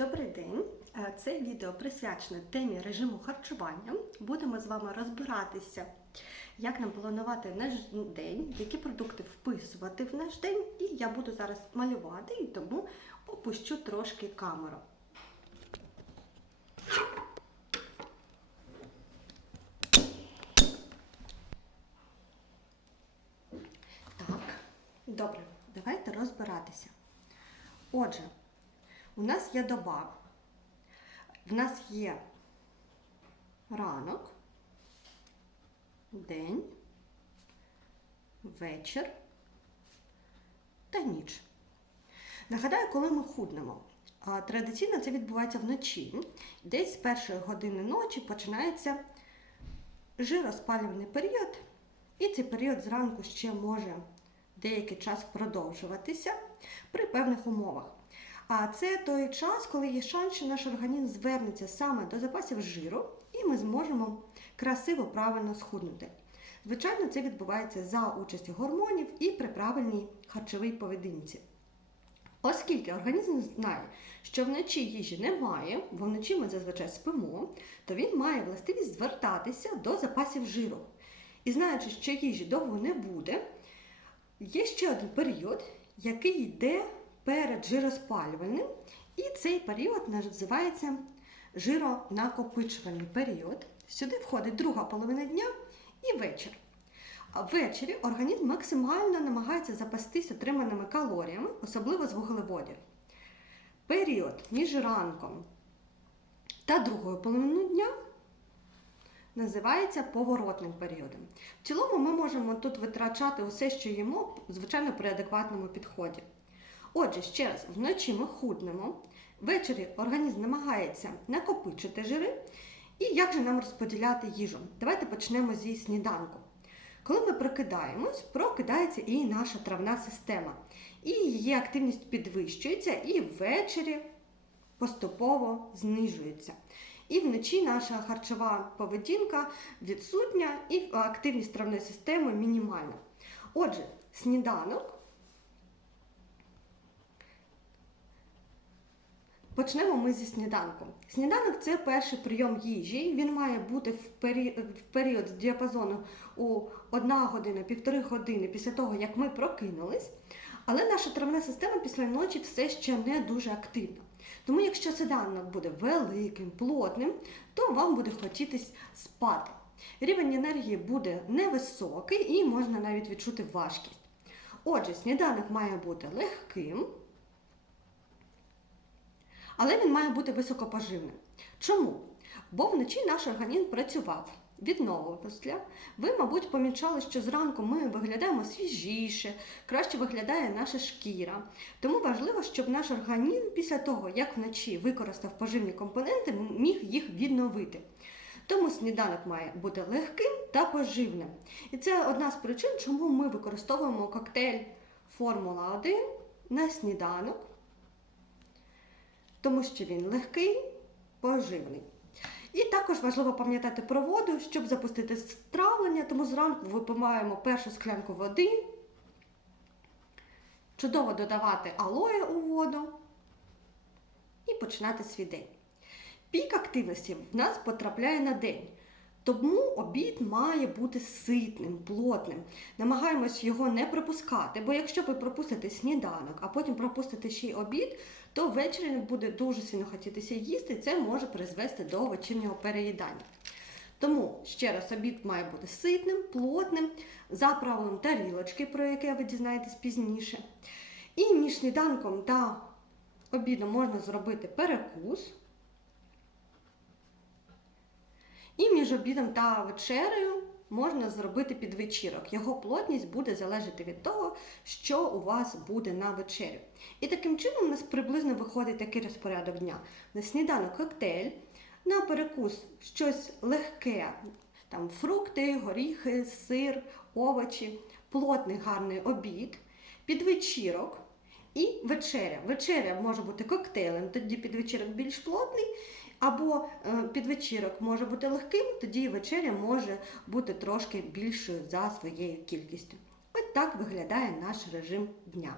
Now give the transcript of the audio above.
Добрий день! Е, Це відео присвячене темі режиму харчування. Будемо з вами розбиратися, як нам планувати наш день, які продукти вписувати в наш день. І я буду зараз малювати, і тому опущу трошки камеру. Так, добре, давайте розбиратися. Отже, у нас є доба, в нас є ранок, день, вечір та ніч. Нагадаю, коли ми худнемо. Традиційно це відбувається вночі. Десь з першої години ночі починається жироспалювальний період, і цей період зранку ще може деякий час продовжуватися при певних умовах. А це той час, коли є шанс, що наш організм звернеться саме до запасів жиру, і ми зможемо красиво правильно схуднути. Звичайно, це відбувається за участі гормонів і при правильній харчовій поведінці. Оскільки організм знає, що вночі їжі немає, бо вночі ми зазвичай спимо, то він має властивість звертатися до запасів жиру. І знаючи, що їжі довго не буде, є ще один період, який йде перед жироспалювальним, і цей період називається жиронакопичувальний період. Сюди входить друга половина дня і вечір. Ввечері організм максимально намагається запастись отриманими калоріями, особливо з вуглеводів. Період між ранком та другою половиною дня називається поворотним періодом. В цілому ми можемо тут витрачати усе, що їмо, звичайно, при адекватному підході. Отже, ще раз, вночі ми худнемо, ввечері організм намагається накопичити жири. І як же нам розподіляти їжу? Давайте почнемо зі сніданку. Коли ми прокидаємось, прокидається і наша травна система. І її активність підвищується, і ввечері поступово знижується. І вночі наша харчова поведінка відсутня, і активність травної системи мінімальна. Отже, сніданок. Почнемо ми зі сніданку. Сніданок це перший прийом їжі. Він має бути в період, з діапазону у 1 година, півтори години після того, як ми прокинулись. Але наша травна система після ночі все ще не дуже активна. Тому, якщо сніданок буде великим, плотним, то вам буде хотітись спати. Рівень енергії буде невисокий і можна навіть відчути важкість. Отже, сніданок має бути легким. Але він має бути високопоживним. Чому? Бо вночі наш організм працював, відновився. Ви, мабуть, помічали, що зранку ми виглядаємо свіжіше, краще виглядає наша шкіра. Тому важливо, щоб наш організм після того, як вночі використав поживні компоненти, міг їх відновити. Тому сніданок має бути легким та поживним. І це одна з причин, чому ми використовуємо коктейль Формула 1 на сніданок тому що він легкий, поживний. І також важливо пам'ятати про воду, щоб запустити стравлення, тому зранку випиваємо першу склянку води. Чудово додавати алоє у воду і починати свій день. Пік активності в нас потрапляє на день. Тому обід має бути ситним, плотним. Намагаємось його не пропускати, бо якщо ви пропустите сніданок, а потім пропустите ще й обід, то ввечері буде дуже сильно хотітися їсти, це може призвести до вечірнього переїдання. Тому, ще раз, обід має бути ситним, плотним, за правилом тарілочки, про яке ви дізнаєтесь пізніше. І між сніданком та обідом можна зробити перекус. І між обідом та вечерею можна зробити підвечірок. Його плотність буде залежати від того, що у вас буде на вечерю. І таким чином у нас приблизно виходить такий розпорядок дня. На сніданок коктейль, на перекус щось легке, там фрукти, горіхи, сир, овочі, плотний гарний обід, підвечірок. І вечеря. Вечеря може бути коктейлем, тоді підвечірок більш плотний, або е, підвечірок може бути легким, тоді вечеря може бути трошки більшою за своєю кількістю. Ось так виглядає наш режим дня.